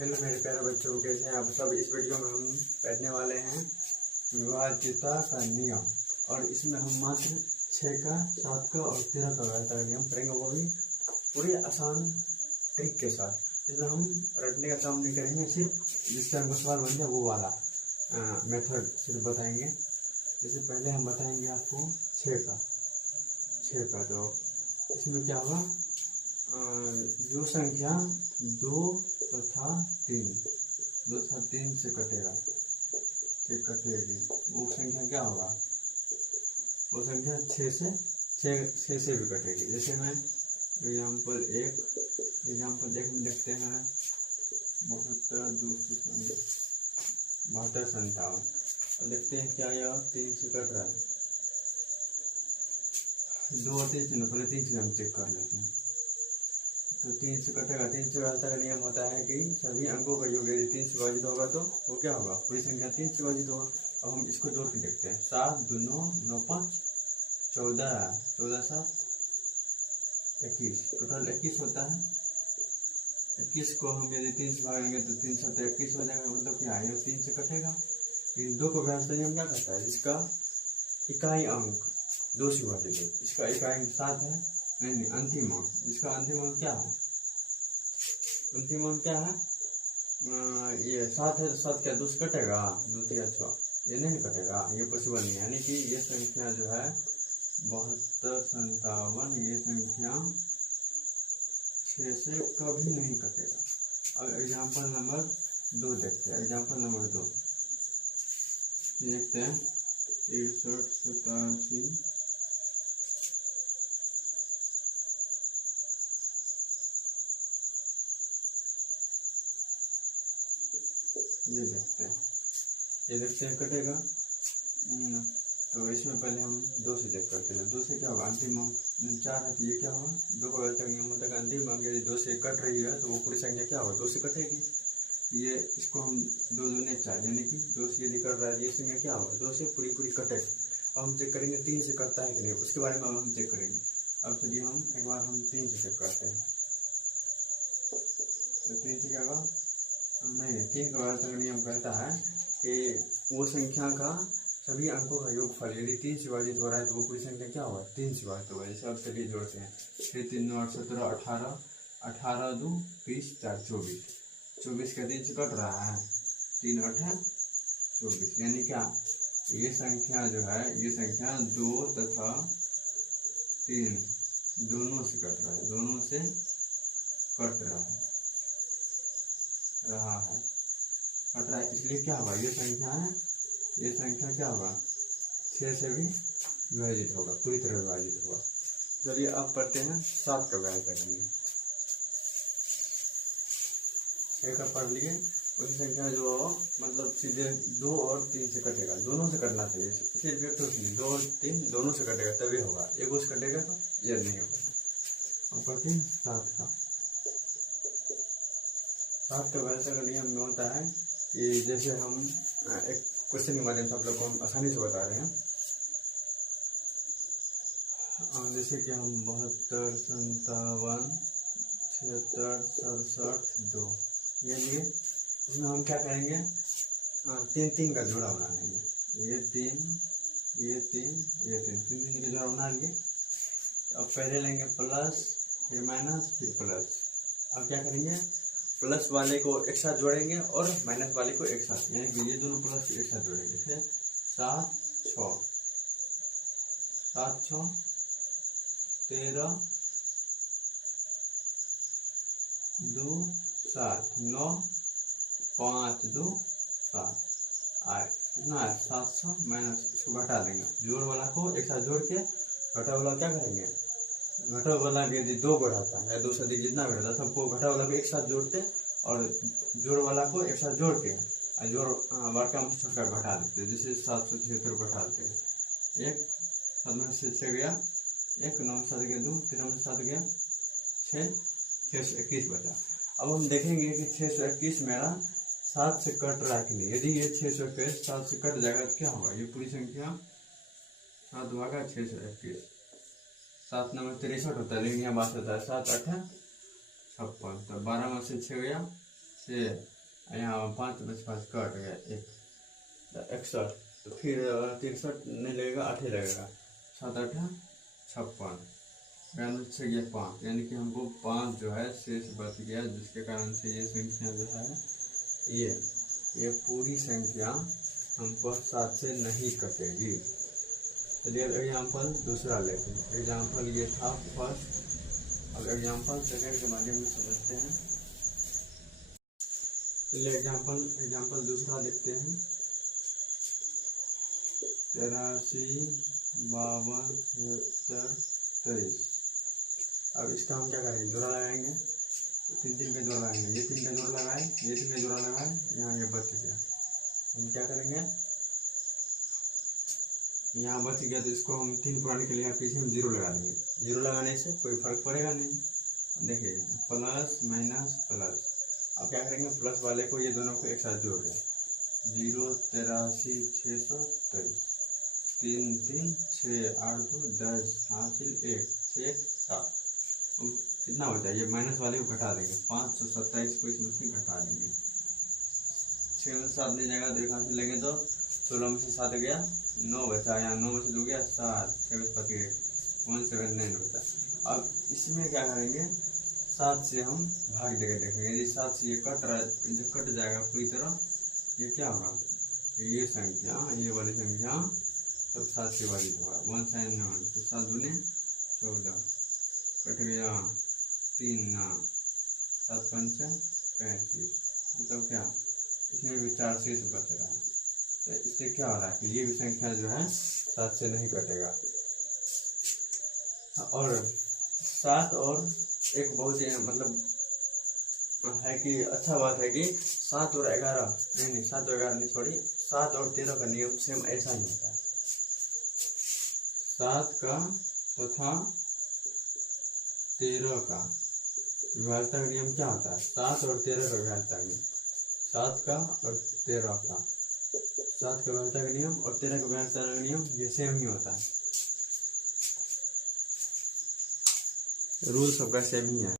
Hello मेरे प्यारे बच्चों, कैसे हैं आप सब। इस वीडियो में हम पढ़ने वाले हैं विभाज्यता का नियम, और इसमें हम मात्र 6 का, 7 का और 13 का विभाज्यता का नियम पढ़ेंगे, वो भी पूरी आसान ट्रिक के साथ। इसमें हम रटने का काम नहीं करेंगे, सिर्फ जिससे हमको सवाल बन जाए वो वाला मेथड सिर्फ बताएंगे। जैसे पहले हम बताएंगे आपको 6 का। तो इसमें क्या होगा, जो संख्या 2 तथा 3 से कटेगी वो संख्या क्या होगा, वो संख्या 6 से भी कटेगी। जैसे मैं एग्जाम्पल एक में देखते हैं 72, 57, और देखते हैं क्या यह 3 से कट रहा है। 2 और 3 से पहले 3 से हम चेक कर लेते हैं। तो 3 से कटेगा। 3 से विभाज्यता का नियम होता है कि सभी अंकों का योग यदि 3 से विभाजित होगा तो वो क्या होगा, पूरी संख्या 3 से विभाजित होगा। अब हम इसको जोड़ के देखते हैं। 7 2 9 9 5 14 14 7 21, टोटल 21 होता है। 21 को हम यदि 3 से भागेंगे तो 3 7 21 हो जाएगा, मतलब क्या है, 3 से कटेगा। लेकिन 2 को विभाज्यता नियम क्या कहता है, जिसका इकाई अंक 2 से विभाजित हो, इसका इकाई अंक 7 है, नहीं अंतिम अंक, इसका अंतिम अंक क्या है, अंतिम अंक क्या है, ये 7 है। तो 7 क्या 2 से कटेगा, 2 3 6, ये नहीं कटेगा, ये पॉसिबल नहीं है। यानी कि ये संख्या जो है 72 57, ये संख्या 6 से कभी नहीं कटेगा। अब एग्जाम्पल नंबर 2 देखते हैं। एग्जाम्पल नंबर 2 देखते हैं 61 87 ये देखते हैं कटेगा। तो इसमें पहले हम 2 से चेक करते हैं। 2 से क्या होगा, अंतिम अंक 4 है, तो ये क्या होगा, 2 का विभाज्यता नियम होता है अंतिम अंक यदि 2 से कट रही है तो वो पूरी संख्या क्या होगा, 2 से कटेगी। ये इसको हम 2 दूने 4, यानी कि 2 से यदि कट रहा है ये संख्या क्या होगा, 2 से पूरी कटेगी। अब हम चेक करेंगे 3 से कटता है कि नहीं, उसके बारे में अब हम चेक करेंगे। अब चलिए हम एक बार 3 से चेक करते हैं। तो 3 से क्या होगा, नहीं, 3 का विभाज्यता का नियम कहता है कि वो संख्या का सभी अंकों का योगफल यदि 3 से विभाजित हो रहा है तो वो पूरी संख्या क्या होगा, 3 से विभाजित होगा। जैसे अब चलिए जोड़ते हैं। 3 3 9 17 18 18 2 20 4 24, 24 का 3 से कट रहा है, 3 8 24, यानी क्या, ये संख्या जो है, ये संख्या 2 तथा 3 दोनों से कट रहा है, दोनों से कट रहा है, इसलिए क्या होगा, ये संख्या है, ये संख्या क्या होगा, 6 से भी विभाजित होगा, पूरी तरह विभाजित होगा। चलिए अब पढ़ते हैं 7 का विभाज्यता करेंगे। 6 का पढ़ लिए, उसकी संख्या जो मतलब सीधे 2 और 3 से कटेगा, दोनों से कटना चाहिए, सिर्फ एक तो नहीं, 2 और 3 दोनों से कटेगा तभी होगा, एक से कटेगा तो यह नहीं होगा। अब पढ़ते हैं 7 का। 7 का विभाज्यता का नियम में होता है कि जैसे हम एक क्वेश्चन के माध्यम से आप लोग को हम आसानी से बता रहे हैं। जैसे कि हम 72 57 76 67 2 ये लिए, इसमें हम क्या करेंगे, 3 3 का जोड़ा बना लेंगे। ये 3 ये 3 ये 3 3 का जोड़ा बना लिए। अब पहले लेंगे प्लस, फिर माइनस, फिर प्लस। अब क्या करेंगे, प्लस वाले को एक साथ जोड़ेंगे और माइनस वाले को एक साथ, यानी कि ये दोनों प्लस एक साथ जोड़ेंगे। फिर 7 6 7 6 13 2 7 9 5 2 7 8 कितना है 700 माइनस, इसको घटा देंगे। जोड़ वाला को एक साथ जोड़ के घटा वाला क्या करेंगे, घटा वाला यदि 2 बढ़ाता है या 2 से अधिक जितना बढ़ाता है सबको घटा वाला को एक साथ जोड़ते और जोड़ वाला को एक साथ जोड़ के जोड़ बड़का में छोटका घटा देते हैं। जैसे 776 घटा देते हैं, 1 7 में से 6 गया, 1 9 7 गया 2, 13 में 7 गया 6, 621 बचा। अब हम देखेंगे कि 621 मेरा 7 से कट रहा है कि नहीं। यदि ये 621 7 से कट जाएगा तो क्या होगा, ये पूरी संख्या 7 भागा 621, 7 9 63 होता है, लेकिन यहाँ बात होता है 7 8 56, तो 12 में से 6 गया 6, यहाँ 5 बच 5 कट गया 1, 61, तो फिर 63 नहीं लगेगा, 8 ही लगेगा, 7 8 56, 6 गया 5, यानी कि हमको 5 जो है शेष बच गया, जिसके कारण से ये संख्या जो है ये पूरी संख्या हमको 7 से नहीं कटेगी। चलिए एग्जाम्पल दूसरा लेते हैं। एग्जाम्पल ये था फर्स्ट, अब एग्जाम्पल सेकंड के माध्यम में समझते हैं। चलिए एग्जाम्पल दूसरा देखते हैं। 83, 52, 76, 23। अब इसका हम क्या करेंगे, जोड़ा लगाएंगे, तो 3 का जोड़ा लगाएंगे, ये 3 का जोड़ा लगाए, ये 3 का जोड़ा लगाए, यहाँ ये बच गया। हम क्या करेंगे, यहाँ बच गया तो इसको हम 3 पुराने के लिए पीछे हम 0 लगा देंगे। 0 लगाने से कोई फर्क पड़ेगा नहीं। देखिए प्लस माइनस प्लस, अब क्या करेंगे, प्लस वाले को ये दोनों को एक साथ जोड़ दें। 0 83 623, 3 3 6 8 2 10 हासिल 1 6 7, कितना होता है, ये माइनस वाले को घटा देंगे, 527 को इसमें से घटा देंगे। 6 में से 7 नहीं जाएगा तो एक हासिल लेंगे तो 16 में से 7 गया, 9 बचा, यहाँ 9 में से 2 गया 7, 6 में से 5 गया 179 बचा। अब इसमें क्या करेंगे, 7 से हम भाग देकर देखेंगे, यदि 7 से ये कट रहा है, जो कट जाएगा पूरी तरह, ये क्या होगा, ये संख्या, ये वाली संख्या तब 7 से भागित होगा, 179, तो 7 दूने 14, कट गया 3 ना, 7 5 35, मतलब क्या, इसमें भी 4 शेष बच रहा है। तो इससे क्या हो रहा है कि ये भी संख्या जो है 7 से नहीं कटेगा। और 7 और एक बहुत ही मतलब है कि अच्छा बात है कि 7 और 11 नहीं 7 और 11 नहीं सॉरी 7 और 13 का नियम सेम ऐसा ही होता है। 7 का तथा 13 का विभाज्यता का नियम क्या होता है, 7 और 13 का विभाज्यता का नियम, 7 का और 13 का, 7 का विभाज्यता का नियम और 13 का विभाज्यता का नियम ये सेम ही होता है, रूल सबका सेम ही है।